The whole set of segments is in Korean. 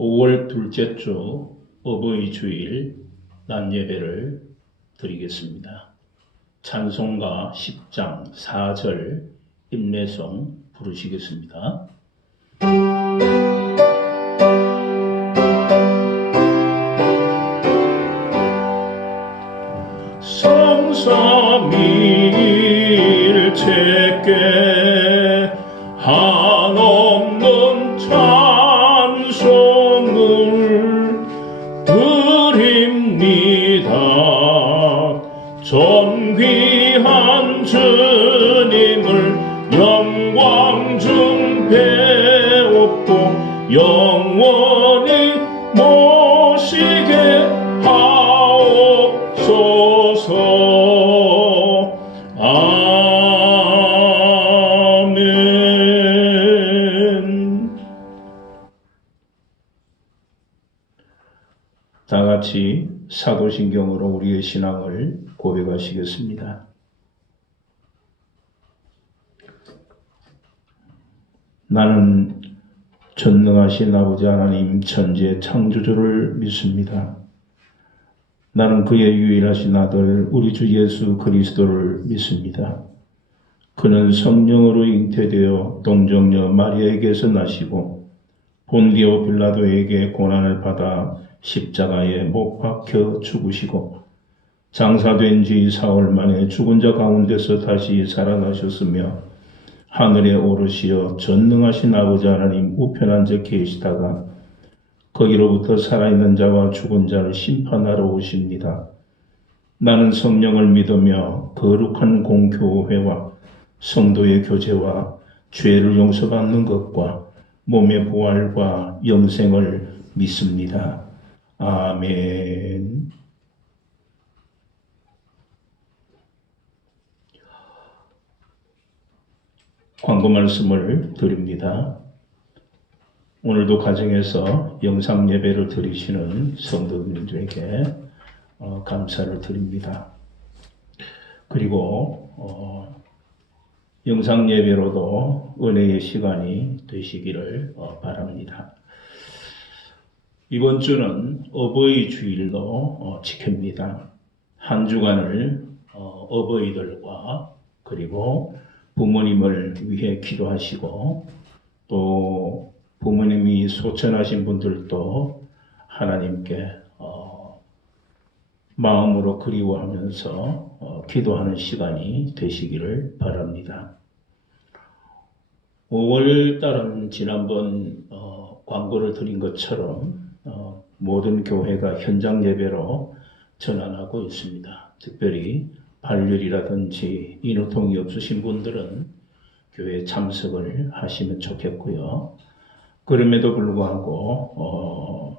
5월 둘째 주 어버이 주일 낮 예배를 드리겠습니다. 찬송가 10장 4절 인내송 부르시겠습니다. 성삼일체께 한없는 찬송을 드립니다. 존귀한 주님을 영광 중 배웠고 영원히 모시게 하옵소서. 아멘. 다 같이 사도신경으로 우리의 신앙을 고백하시겠습니다. 나는 전능하신 아버지 하나님 천지의 창조주를 믿습니다. 나는 그의 유일하신 아들 우리 주 예수 그리스도를 믿습니다. 그는 성령으로 잉태되어 동정녀 마리아에게서 나시고 본디오 빌라도에게 고난을 받아 십자가에 못 박혀 죽으시고 장사된 지 사흘 만에 죽은 자 가운데서 다시 살아나셨으며 하늘에 오르시어 전능하신 아버지 하나님 우편 앉아 계시다가 거기로부터 살아있는 자와 죽은 자를 심판하러 오십니다. 나는 성령을 믿으며 거룩한 공교회와 성도의 교제와 죄를 용서받는 것과 몸의 부활과 영생을 믿습니다. 아멘. 광고 말씀을 드립니다. 오늘도 가정에서 영상 예배를 드리시는 성도님들에게 감사를 드립니다. 그리고 영상 예배로도 은혜의 시간이 되시기를 바랍니다. 이번 주는 어버이 주일로 지킵니다. 한 주간을 어버이들과 그리고 부모님을 위해 기도하시고 또 부모님이 소천하신 분들도 하나님께 마음으로 그리워하면서 기도하는 시간이 되시기를 바랍니다. 5월달은 지난번 광고를 드린 것처럼 모든 교회가 현장 예배로 전환하고 있습니다. 특별히 발열이라든지 인후통이 없으신 분들은 교회에 참석을 하시면 좋겠고요. 그럼에도 불구하고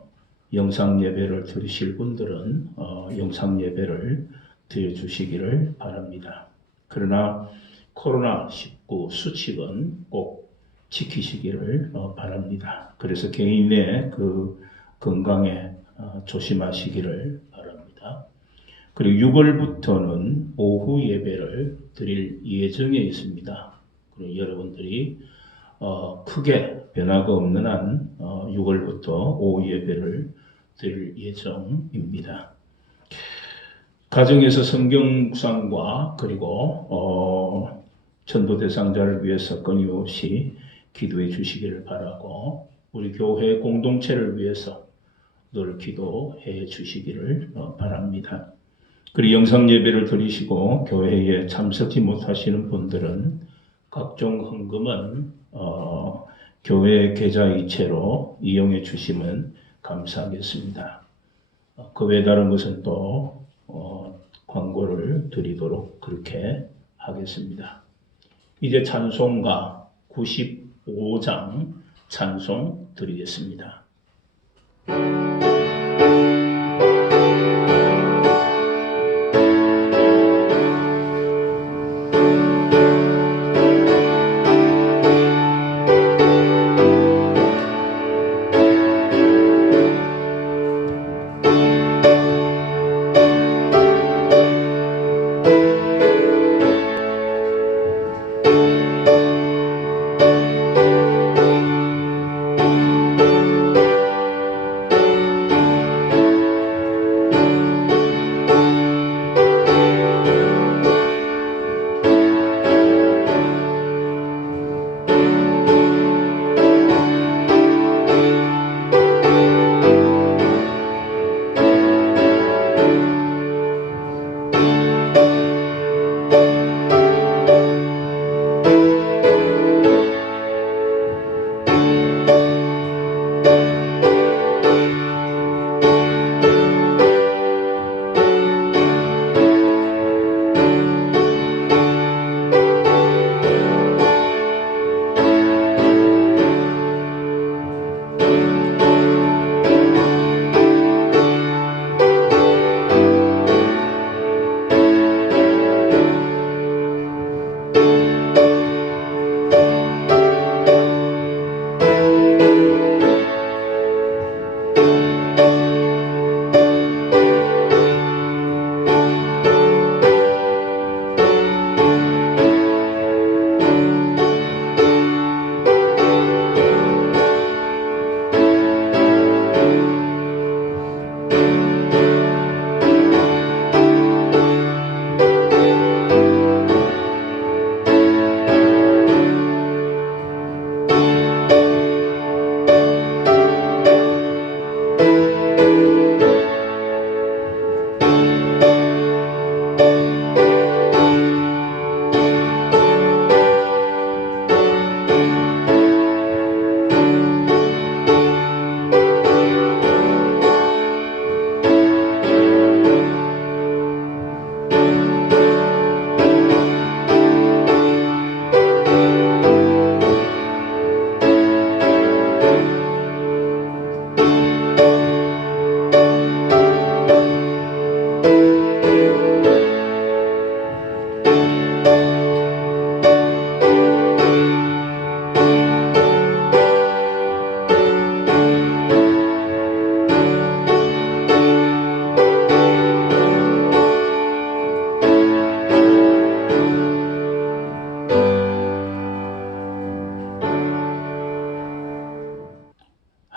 영상 예배를 드리실 분들은 영상 예배를 드려주시기를 바랍니다. 그러나 코로나19 수칙은 꼭 지키시기를 바랍니다. 그래서 개인의 그 건강에 조심하시기를 바랍니다. 그리고 6월부터는 오후 예배를 드릴 예정에 있습니다. 그리고 여러분들이 크게 변화가 없는 한 6월부터 오후 예배를 드릴 예정입니다. 가정에서 성경 묵상과 그리고 전도 대상자를 위해서 끊임없이 기도해 주시기를 바라고 우리 교회 공동체를 위해서 늘 기도해 주시기를 바랍니다. 그리고 영상 예배를 드리시고 교회에 참석지 못하시는 분들은 각종 헌금은 교회 계좌 이체로 이용해 주시면 감사하겠습니다. 그 외에 다른 것은 또 광고를 드리도록 그렇게 하겠습니다. 이제 찬송가 95장 찬송 드리겠습니다.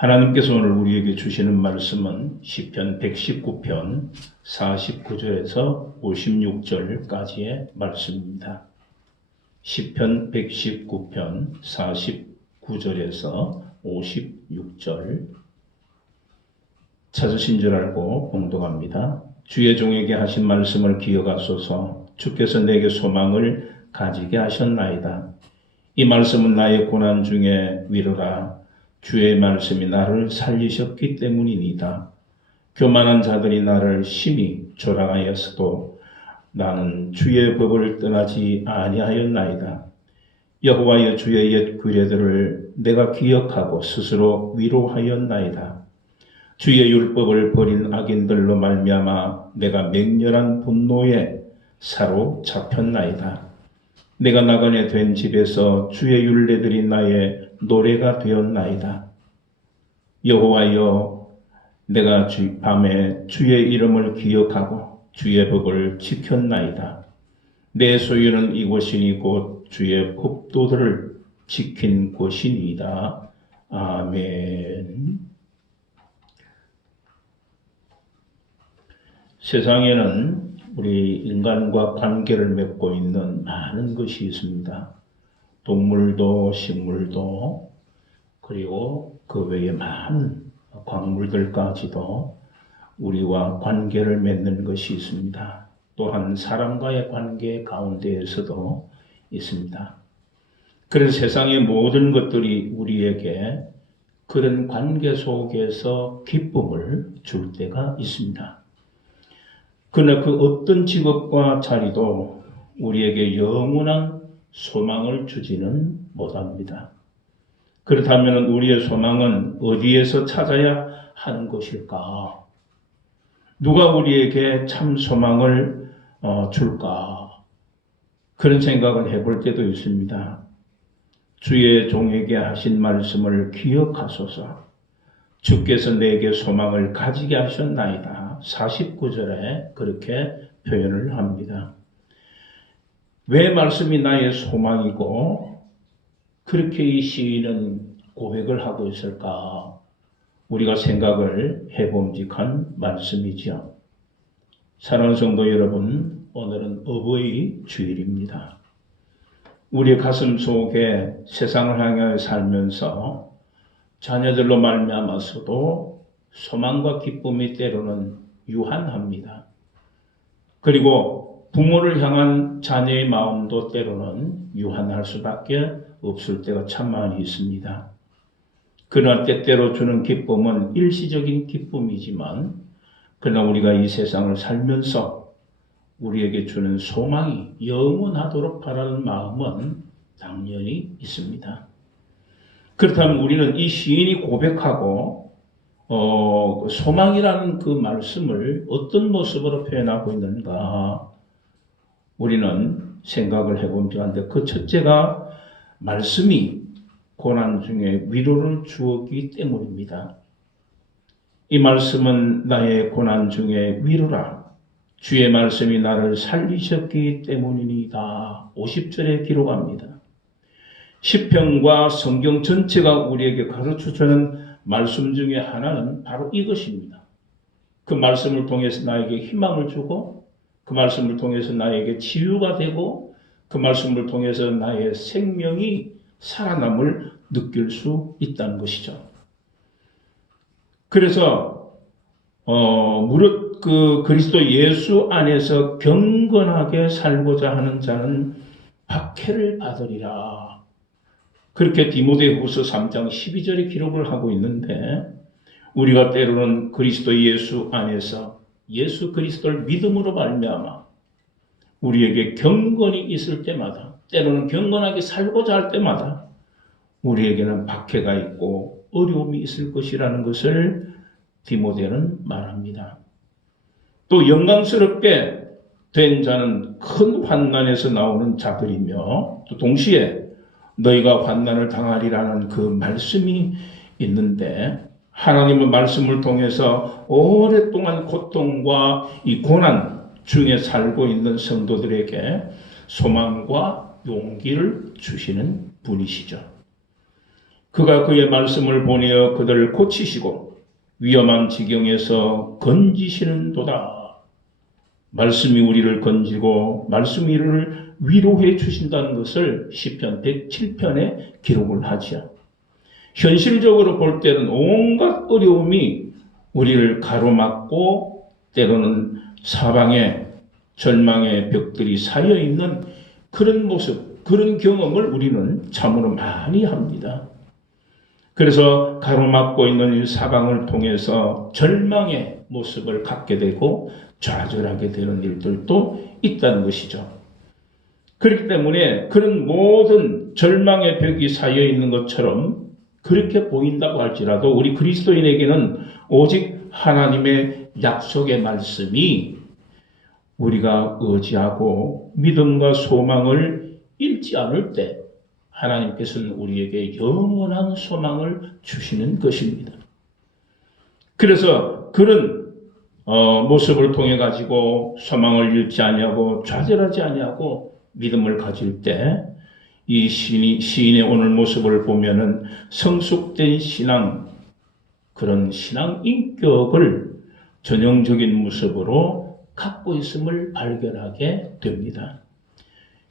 하나님께서 오늘 우리에게 주시는 말씀은 시편 119편 49절에서 56절까지의 말씀입니다. 시편 119편 49절에서 56절 찾으신 줄 알고 봉독합니다. 주의 종에게 하신 말씀을 기억하소서. 주께서 내게 소망을 가지게 하셨나이다. 이 말씀은 나의 고난 중에 위로라. 주의 말씀이 나를 살리셨기 때문이니이다. 교만한 자들이 나를 심히 조랑하였어도 나는 주의 법을 떠나지 아니하였나이다. 여호와여, 주의 옛 규례들을 내가 기억하고 스스로 위로하였나이다. 주의 율법을 버린 악인들로 말미암아 내가 맹렬한 분노에 사로잡혔나이다. 내가 나그네 된 집에서 주의 율례들이 나의 노래가 되었나이다. 여호와여, 내가 밤에 주의 이름을 기억하고 주의 법을 지켰나이다. 내 소유는 이곳이니 곧 주의 법도들을 지킨 곳이니이다. 아멘. 세상에는 우리 인간과 관계를 맺고 있는 많은 것이 있습니다. 동물도 식물도 그리고 그 외에 많은 광물들까지도 우리와 관계를 맺는 것이 있습니다. 또한 사람과의 관계 가운데에서도 있습니다. 그래서 세상의 모든 것들이 우리에게 그런 관계 속에서 기쁨을 줄 때가 있습니다. 그러나 그 어떤 직업과 자리도 우리에게 영원한 소망을 주지는 못합니다. 그렇다면 우리의 소망은 어디에서 찾아야 하는 것일까? 누가 우리에게 참 소망을 줄까? 그런 생각을 해볼 때도 있습니다. 주의 종에게 하신 말씀을 기억하소서. 주께서 내게 소망을 가지게 하셨나이다. 49절에 그렇게 표현을 합니다. 왜 말씀이 나의 소망이고 그렇게 이 시인은 고백을 하고 있을까? 우리가 생각을 해봄직한 말씀이지요. 사랑하는 성도 여러분, 오늘은 어버이 주일입니다. 우리 가슴 속에 세상을 향하여 살면서 자녀들로 말미암아서도 소망과 기쁨이 때로는 유한합니다. 그리고 부모를 향한 자녀의 마음도 때로는 유한할 수밖에 없을 때가 참 많이 있습니다. 그러나 때때로 주는 기쁨은 일시적인 기쁨이지만 그러나 우리가 이 세상을 살면서 우리에게 주는 소망이 영원하도록 바라는 마음은 당연히 있습니다. 그렇다면 우리는 이 시인이 고백하고 소망이라는 그 말씀을 어떤 모습으로 표현하고 있는가 우리는 생각을 해보면 하는데 그 첫째가 말씀이 고난 중에 위로를 주었기 때문입니다. 이 말씀은 나의 고난 중에 위로라. 주의 말씀이 나를 살리셨기 때문이다. 50절에 기록합니다. 시편과 성경 전체가 우리에게 가르쳐주는 말씀 중에 하나는 바로 이것입니다. 그 말씀을 통해서 나에게 희망을 주고 그 말씀을 통해서 나에게 치유가 되고 그 말씀을 통해서 나의 생명이 살아남을 느낄 수 있다는 것이죠. 그래서 무릇 그 그리스도 예수 안에서 경건하게 살고자 하는 자는 박해를 받으리라. 그렇게 디모데후서 3장 12절에 기록을 하고 있는데 우리가 때로는 그리스도 예수 안에서 예수 그리스도를 믿음으로 말미암아 우리에게 경건이 있을 때마다 때로는 경건하게 살고자 할 때마다 우리에게는 박해가 있고 어려움이 있을 것이라는 것을 디모데는 말합니다. 또 영광스럽게 된 자는 큰 환난에서 나오는 자들이며 또 동시에 너희가 환난을 당하리라는 그 말씀이 있는데 하나님의 말씀을 통해서 오랫동안 고통과 이 고난 중에 살고 있는 성도들에게 소망과 용기를 주시는 분이시죠. 그가 그의 말씀을 보내어 그들을 고치시고 위험한 지경에서 건지시는도다. 말씀이 우리를 건지고 말씀이 우리를 위로해 주신다는 것을 시편 107편에 기록을 하지요. 현실적으로 볼 때는 온갖 어려움이 우리를 가로막고 때로는 사방에 절망의 벽들이 쌓여 있는 그런 모습, 그런 경험을 우리는 참으로 많이 합니다. 그래서 가로막고 있는 이 사방을 통해서 절망의 모습을 갖게 되고 좌절하게 되는 일들도 있다는 것이죠. 그렇기 때문에 그런 모든 절망의 벽이 쌓여 있는 것처럼 그렇게 보인다고 할지라도 우리 그리스도인에게는 오직 하나님의 약속의 말씀이 우리가 의지하고 믿음과 소망을 잃지 않을 때 하나님께서는 우리에게 영원한 소망을 주시는 것입니다. 그래서 그런 모습을 통해 가지고 소망을 잃지 아니하고 좌절하지 아니하고 믿음을 가질 때 이 시인의 오늘 모습을 보면은 성숙된 신앙, 그런 신앙 인격을 전형적인 모습으로 갖고 있음을 발견하게 됩니다.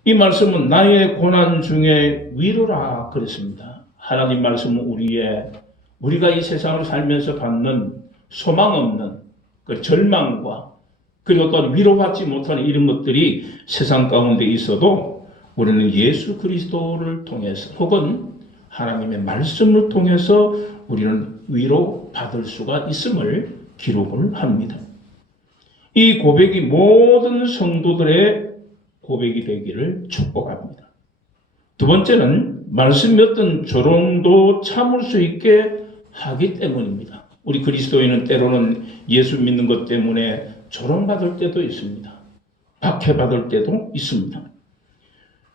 이 말씀은 나의 고난 중에 위로라 그랬습니다. 하나님 말씀은 우리가 이 세상을 살면서 받는 소망 없는 그 절망과 그리고 또 위로받지 못하는 이런 것들이 세상 가운데 있어도 우리는 예수 그리스도를 통해서 혹은 하나님의 말씀을 통해서 우리는 위로받을 수가 있음을 기록을 합니다. 이 고백이 모든 성도들의 고백이 되기를 축복합니다. 두 번째는 말씀이 어떤 조롱도 참을 수 있게 하기 때문입니다. 우리 그리스도인은 때로는 예수 믿는 것 때문에 조롱받을 때도 있습니다. 박해받을 때도 있습니다.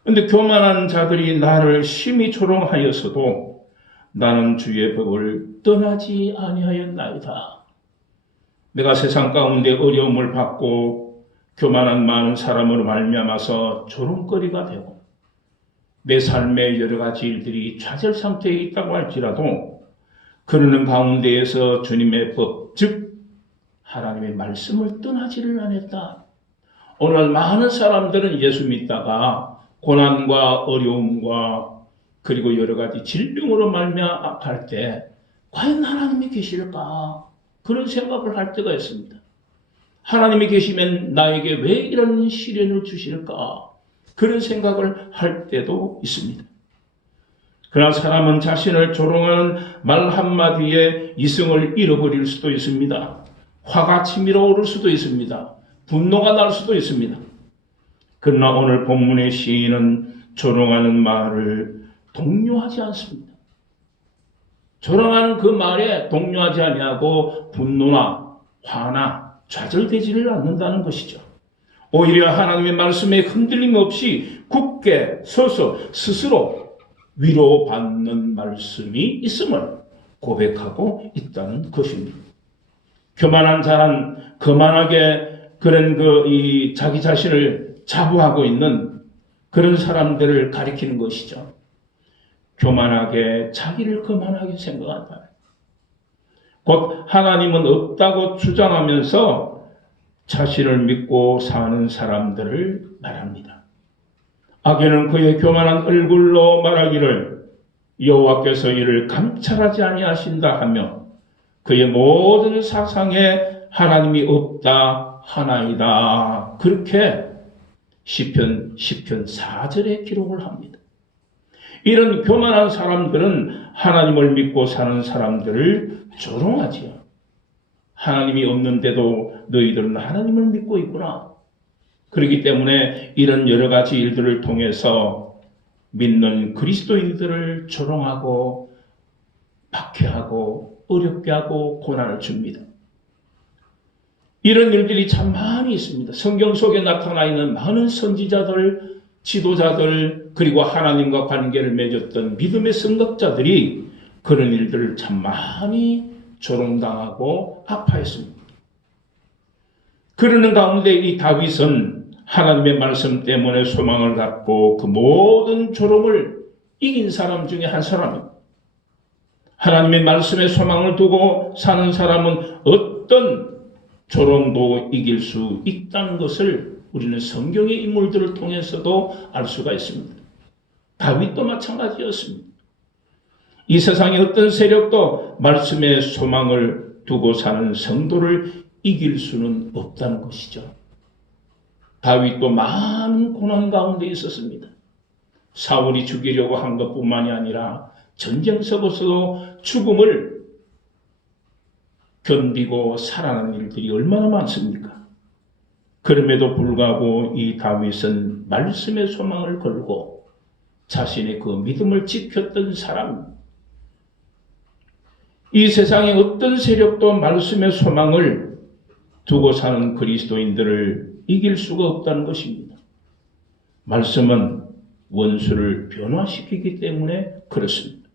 그런데 교만한 자들이 나를 심히 조롱하였어도 나는 주의 법을 떠나지 아니하였나이다. 내가 세상 가운데 어려움을 받고 교만한 많은 사람으로 말미암아서 조롱거리가 되고 내 삶의 여러 가지 일들이 좌절 상태에 있다고 할지라도 그러는 가운데에서 주님의 법, 즉 하나님의 말씀을 떠나지를 않았다. 오늘 많은 사람들은 예수 믿다가 고난과 어려움과 그리고 여러 가지 질병으로 말미암을 때 과연 하나님이 계실까? 그런 생각을 할 때가 있습니다. 하나님이 계시면 나에게 왜 이런 시련을 주실까? 그런 생각을 할 때도 있습니다. 그러나 사람은 자신을 조롱하는 말 한마디에 이성을 잃어버릴 수도 있습니다. 화가 치밀어 오를 수도 있습니다. 분노가 날 수도 있습니다. 그러나 오늘 본문의 시인은 조롱하는 말을 동요하지 않습니다. 조롱하는 그 말에 동요하지 아니하고 분노나 화나 좌절되지를 않는다는 것이죠. 오히려 하나님의 말씀에 흔들림 없이 굳게 서서 스스로 위로받는 말씀이 있음을 고백하고 있다는 것입니다. 교만한 자는 거만하게 그런 자기 자신을 자부하고 있는 그런 사람들을 가리키는 것이죠. 교만하게 자기를 거만하게 생각한다. 곧 하나님은 없다고 주장하면서 자신을 믿고 사는 사람들을 말합니다. 악인은 그의 교만한 얼굴로 말하기를 여호와께서 이를 감찰하지 아니하신다 하며 그의 모든 사상에 하나님이 없다 하나이다. 그렇게 시편 4절에 기록을 합니다. 이런 교만한 사람들은 하나님을 믿고 사는 사람들을 조롱하지요. 하나님이 없는데도 너희들은 하나님을 믿고 있구나. 그렇기 때문에 이런 여러 가지 일들을 통해서 믿는 그리스도인들을 조롱하고 박해하고 어렵게 하고 고난을 줍니다. 이런 일들이 참 많이 있습니다. 성경 속에 나타나 있는 많은 선지자들, 지도자들, 그리고 하나님과 관계를 맺었던 믿음의 선각자들이 그런 일들을 참 많이 조롱당하고 아파했습니다. 그러는 가운데 이 다윗은 하나님의 말씀 때문에 소망을 갖고 그 모든 조롱을 이긴 사람 중에 한 사람입니다. 하나님의 말씀에 소망을 두고 사는 사람은 어떤 조롱도 이길 수 있다는 것을 우리는 성경의 인물들을 통해서도 알 수가 있습니다. 다윗도 마찬가지였습니다. 이 세상의 어떤 세력도 말씀에 소망을 두고 사는 성도를 이길 수는 없다는 것이죠. 다윗도 많은 고난 가운데 있었습니다. 사울이 죽이려고 한 것뿐만이 아니라 전쟁 속에서도 죽음을 견디고 살아난 일들이 얼마나 많습니까? 그럼에도 불구하고 이 다윗은 말씀의 소망을 걸고 자신의 그 믿음을 지켰던 사람, 이 세상의 어떤 세력도 말씀의 소망을 두고 사는 그리스도인들을 이길 수가 없다는 것입니다. 말씀은 원수를 변화시키기 때문에 그렇습니다.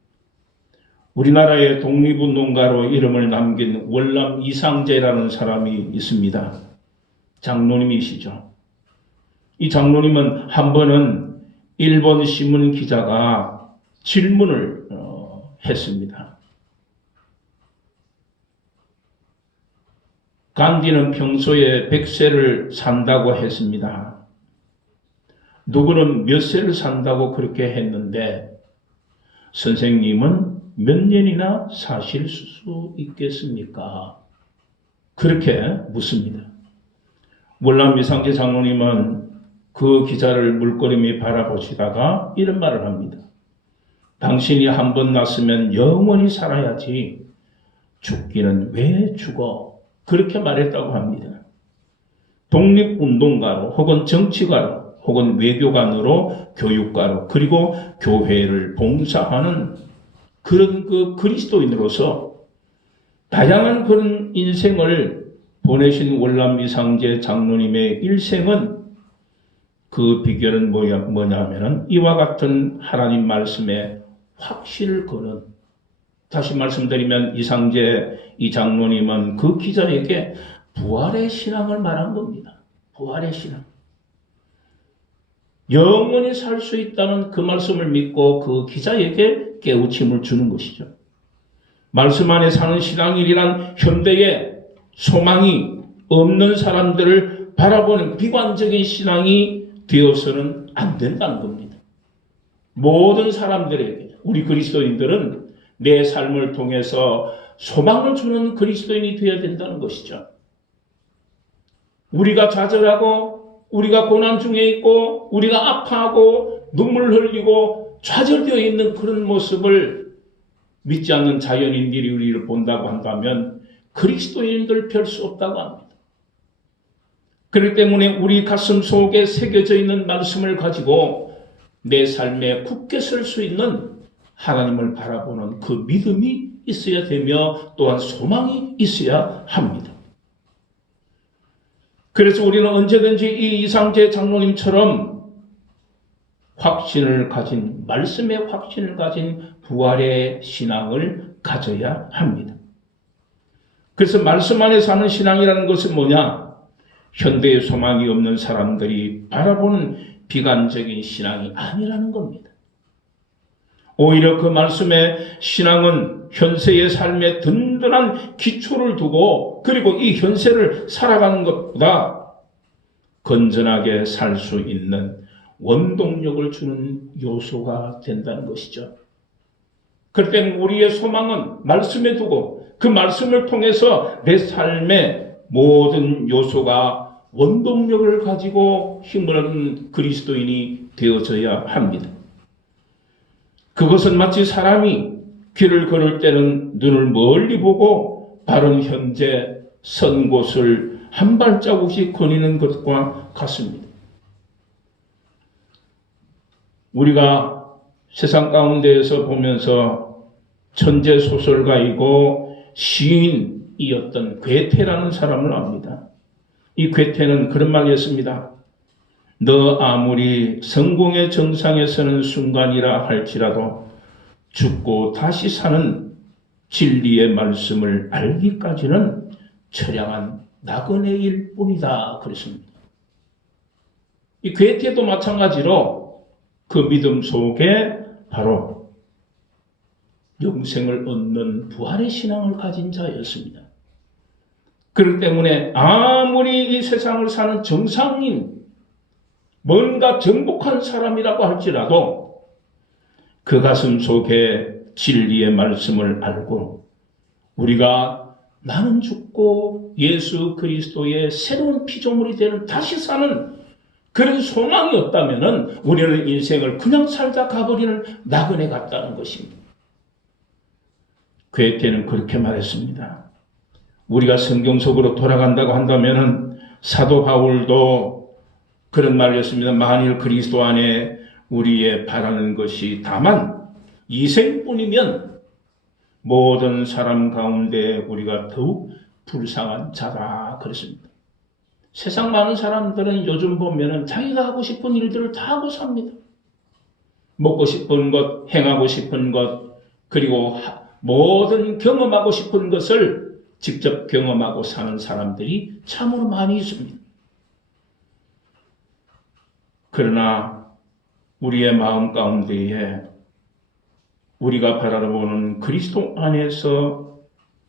우리나라의 독립운동가로 이름을 남긴 월남 이상재라는 사람이 있습니다. 장로님이시죠. 이 장로님은 한 번은 일본 신문 기자가 질문을 했습니다. 간디는 평소에 100세를 산다고 했습니다. 누구는 몇 세를 산다고 그렇게 했는데 선생님은 몇 년이나 사실 수 있겠습니까? 그렇게 묻습니다. 월남 이상재 장로님은 그 기자를 물끄러미 바라보시다가 이런 말을 합니다. 당신이 한 번 났으면 영원히 살아야지 죽기는 왜 죽어? 그렇게 말했다고 합니다. 독립운동가로 혹은 정치가로 혹은 외교관으로 교육가로 그리고 교회를 봉사하는 그런 그 그리스도인으로서 다양한 그런 인생을 보내신 월남 이상재 장로님의 일생은 그 비결은 뭐냐면은 이와 같은 하나님 말씀에 확신을 거는, 다시 말씀드리면 이상재 이 장로님은 그 기자에게 부활의 신앙을 말한 겁니다. 부활의 신앙. 영원히 살 수 있다는 그 말씀을 믿고 그 기자에게 깨우침을 주는 것이죠. 말씀 안에 사는 신앙인이란 현대에 소망이 없는 사람들을 바라보는 비관적인 신앙이 되어서는 안 된다는 겁니다. 모든 사람들에게 우리 그리스도인들은 내 삶을 통해서 소망을 주는 그리스도인이 되어야 된다는 것이죠. 우리가 좌절하고 우리가 고난 중에 있고 우리가 아파하고 눈물을 흘리고 좌절되어 있는 그런 모습을 믿지 않는 자연인들이 우리를 본다고 한다면 그리스도인들 별 수 없다고 합니다. 그렇기 때문에 우리 가슴 속에 새겨져 있는 말씀을 가지고 내 삶에 굳게 설 수 있는 하나님을 바라보는 그 믿음이 있어야 되며 또한 소망이 있어야 합니다. 그래서 우리는 언제든지 이 이상재 장로님처럼 확신을 가진, 말씀의 확신을 가진 부활의 신앙을 가져야 합니다. 그래서 말씀 안에 사는 신앙이라는 것은 뭐냐? 현대의 소망이 없는 사람들이 바라보는 비관적인 신앙이 아니라는 겁니다. 오히려 그 말씀의 신앙은 현세의 삶에 든든한 기초를 두고 그리고 이 현세를 살아가는 것보다 건전하게 살 수 있는 원동력을 주는 요소가 된다는 것이죠. 그럴 때는 우리의 소망은 말씀에 두고 그 말씀을 통해서 내 삶의 모든 요소가 원동력을 가지고 힘을 얻는 그리스도인이 되어져야 합니다. 그것은 마치 사람이 길을 걸을 때는 눈을 멀리 보고 바른 현재 선 곳을 한 발자국씩 거니는 것과 같습니다. 우리가 세상 가운데에서 보면서 천재 소설가이고 시인이었던 괴테라는 사람을 압니다. 이 괴테는 그런 말을 했습니다. 너 아무리 성공의 정상에 서는 순간이라 할지라도 죽고 다시 사는 진리의 말씀을 알기까지는 처량한 나그네일 뿐이다. 그랬습니다. 이 괴테도 마찬가지로 그 믿음 속에 바로 영생을 얻는 부활의 신앙을 가진 자였습니다. 그렇기 때문에 아무리 이 세상을 사는 정상인, 뭔가 정복한 사람이라고 할지라도 그 가슴 속에 진리의 말씀을 알고 우리가 나는 죽고 예수 그리스도의 새로운 피조물이 되는 다시 사는 그런 소망이 없다면 우리는 인생을 그냥 살다 가버리는 나그네 같다는 것입니다. 그에게는 그렇게 말했습니다. 우리가 성경 속으로 돌아간다고 한다면 사도 바울도 그런 말을 했습니다. 만일 그리스도 안에 우리의 바라는 것이 다만 이생뿐이면 모든 사람 가운데 우리가 더욱 불쌍한 자다 그랬습니다. 세상 많은 사람들은 요즘 보면은 자기가 하고 싶은 일들을 다 하고 삽니다. 먹고 싶은 것, 행하고 싶은 것, 그리고 모든 경험하고 싶은 것을 직접 경험하고 사는 사람들이 참으로 많이 있습니다. 그러나 우리의 마음 가운데에 우리가 바라보는 그리스도 안에서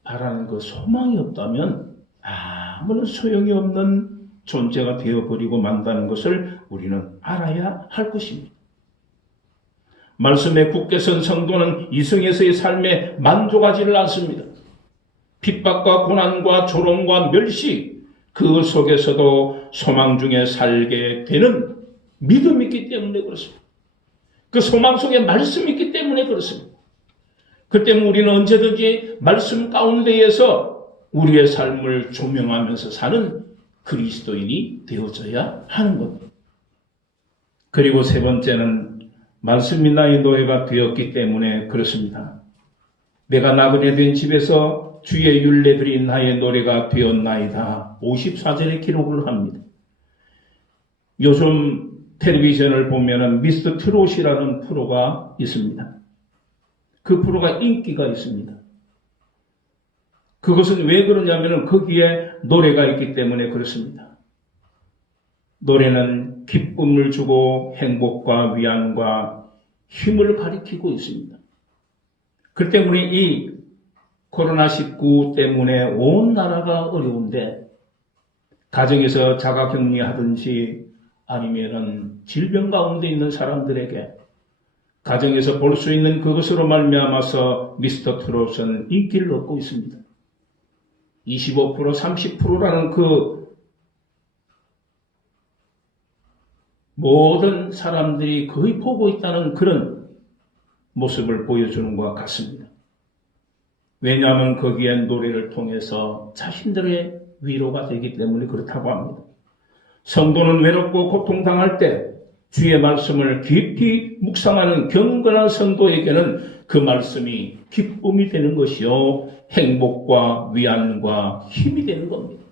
바라는 그 소망이 없다면 아무런 소용이 없는 존재가 되어버리고 만다는 것을 우리는 알아야 할 것입니다. 말씀에 굳게 선 성도는 이승에서의 삶에 만족하지를 않습니다. 핍박과 고난과 조롱과 멸시, 그 속에서도 소망 중에 살게 되는 믿음이 있기 때문에 그렇습니다. 그 소망 속에 말씀이 있기 때문에 그렇습니다. 그 때문에 우리는 언제든지 말씀 가운데에서 우리의 삶을 조명하면서 사는 그리스도인이 되어져야 하는 겁니다. 그리고 세 번째는 말씀이 나의 노예가 되었기 때문에 그렇습니다. 내가 나그네 된 집에서 주의 율례들이 나의 노래가 되었나이다. 54절에 기록을 합니다. 요즘 텔레비전을 보면은 미스터 트롯이라는 프로가 있습니다. 그 프로가 인기가 있습니다. 그것은 왜 그러냐면은 거기에 노래가 있기 때문에 그렇습니다. 노래는 기쁨을 주고 행복과 위안과 힘을 가리키고 있습니다. 그 때문에 이 코로나19 때문에 온 나라가 어려운데 가정에서 자가격리하든지 아니면은 질병 가운데 있는 사람들에게 가정에서 볼 수 있는 그것으로 말미암아서 미스터 트롯은 인기를 얻고 있습니다. 25%, 30%라는 그 모든 사람들이 거의 보고 있다는 그런 모습을 보여주는 것 같습니다. 왜냐하면 거기에 노래를 통해서 자신들의 위로가 되기 때문에 그렇다고 합니다. 성도는 외롭고 고통당할 때 주의 말씀을 깊이 묵상하는 경건한 성도에게는 그 말씀이 기쁨이 되는 것이요 행복과 위안과 힘이 되는 겁니다.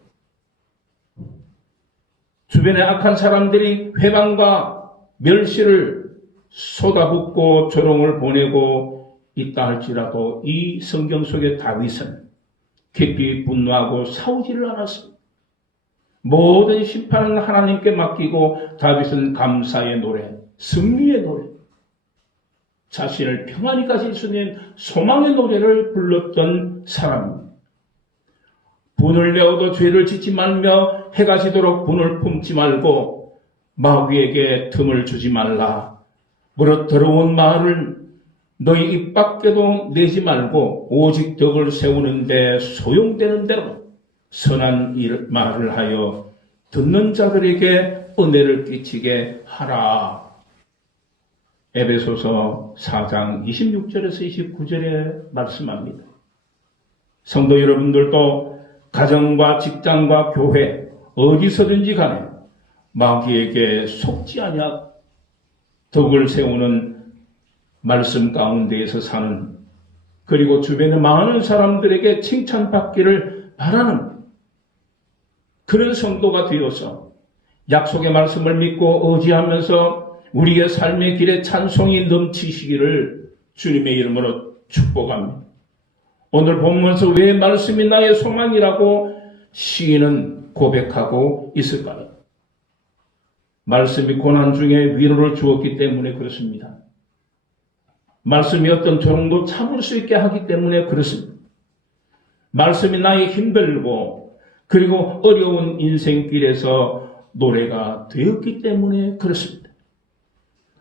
주변에 악한 사람들이 회방과 멸시를 쏟아붓고 조롱을 보내고 있다 할지라도 이 성경 속의 다윗은 깊이 분노하고 싸우지를 않았습니다. 모든 심판은 하나님께 맡기고 다윗은 감사의 노래, 승리의 노래, 자신을 평안히 가질 수 있는 소망의 노래를 불렀던 사람입니다. 분을 내어도 죄를 짓지 말며 해가 지도록 분을 품지 말고 마귀에게 틈을 주지 말라. 무릇 더러운 말을 너희 입 밖에도 내지 말고 오직 덕을 세우는데 소용되는 대로 선한 말을 하여 듣는 자들에게 은혜를 끼치게 하라. 에베소서 4장 26절에서 29절에 말씀합니다. 성도 여러분들도 가정과 직장과 교회 어디서든지 간에 마귀에게 속지 아니하 덕을 세우는 말씀 가운데에서 사는, 그리고 주변의 많은 사람들에게 칭찬받기를 바라는 그런 성도가 되어서 약속의 말씀을 믿고 의지하면서 우리의 삶의 길에 찬송이 넘치시기를 주님의 이름으로 축복합니다. 오늘 본문에서 왜 말씀이 나의 소망이라고 시인은 고백하고 있을까요? 말씀이 고난 중에 위로를 주었기 때문에 그렇습니다. 말씀이 어떤 조롱도 참을 수 있게 하기 때문에 그렇습니다. 말씀이 나의 힘들고 그리고 어려운 인생길에서 노래가 되었기 때문에 그렇습니다.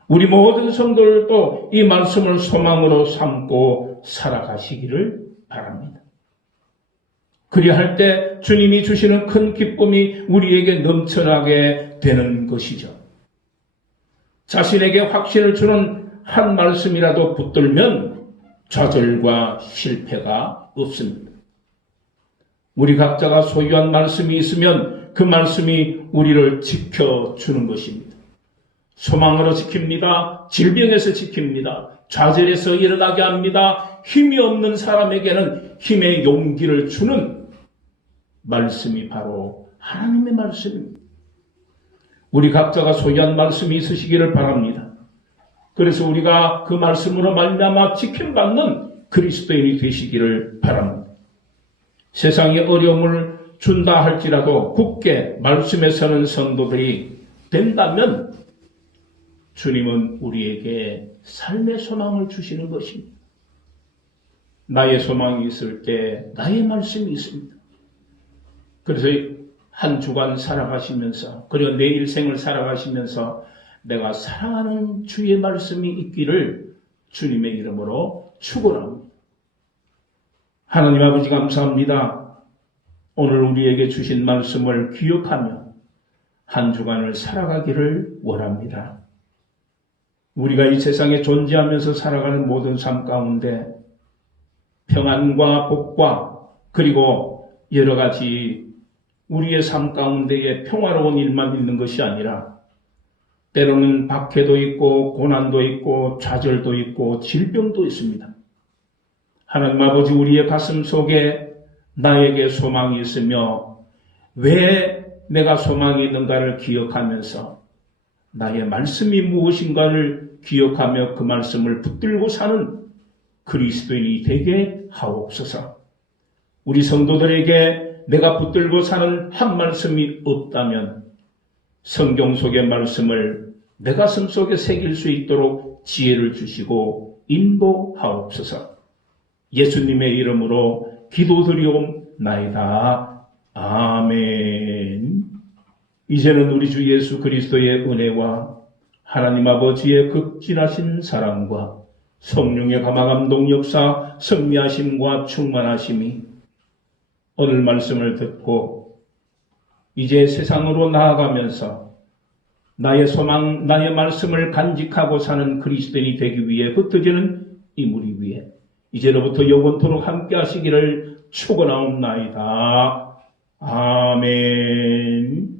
우리 모든 성도들도 이 말씀을 소망으로 삼고 살아가시기를 바랍니다. 그리할 때 주님이 주시는 큰 기쁨이 우리에게 넘쳐나게 되는 것이죠. 자신에게 확신을 주는 한 말씀이라도 붙들면 좌절과 실패가 없습니다. 우리 각자가 소유한 말씀이 있으면 그 말씀이 우리를 지켜주는 것입니다. 소망으로 지킵니다. 질병에서 지킵니다. 좌절에서 일어나게 합니다. 힘이 없는 사람에게는 힘의 용기를 주는 말씀이 바로 하나님의 말씀입니다. 우리 각자가 소유한 말씀이 있으시기를 바랍니다. 그래서 우리가 그 말씀으로 말미암아 지킴받는 그리스도인이 되시기를 바랍니다. 세상에 어려움을 준다 할지라도 굳게 말씀에 서는 성도들이 된다면 주님은 우리에게 삶의 소망을 주시는 것입니다. 나의 소망이 있을 때 나의 말씀이 있습니다. 그래서 한 주간 살아가시면서 그리고 내 일생을 살아가시면서 내가 사랑하는 주의 말씀이 있기를 주님의 이름으로 축원합니다. 하나님 아버지 감사합니다. 오늘 우리에게 주신 말씀을 기억하며 한 주간을 살아가기를 원합니다. 우리가 이 세상에 존재하면서 살아가는 모든 삶 가운데 평안과 복과 그리고 여러 가지 우리의 삶 가운데에 평화로운 일만 있는 것이 아니라 때로는 박해도 있고 고난도 있고 좌절도 있고 질병도 있습니다. 하나님 아버지 우리의 가슴 속에 나에게 소망이 있으며 왜 내가 소망이 있는가를 기억하면서 나의 말씀이 무엇인가를 기억하며 그 말씀을 붙들고 사는 그리스도인이 되게 하옵소서. 우리 성도들에게 내가 붙들고 사는 한 말씀이 없다면 성경 속의 말씀을 내 가슴 속에 새길 수 있도록 지혜를 주시고 인도하옵소서. 예수님의 이름으로 기도드리옵나이다. 아멘. 이제는 우리 주 예수 그리스도의 은혜와 하나님 아버지의 극진하신 사랑과 성령의 감화감동 역사 성미하심과 충만하심이 오늘 말씀을 듣고 이제 세상으로 나아가면서 나의 소망, 나의 말씀을 간직하고 사는 그리스도인이 되기 위해 흩어지는 이 무리 위에 이제로부터 영원토록 함께 하시기를 축원하옵나이다. 아멘.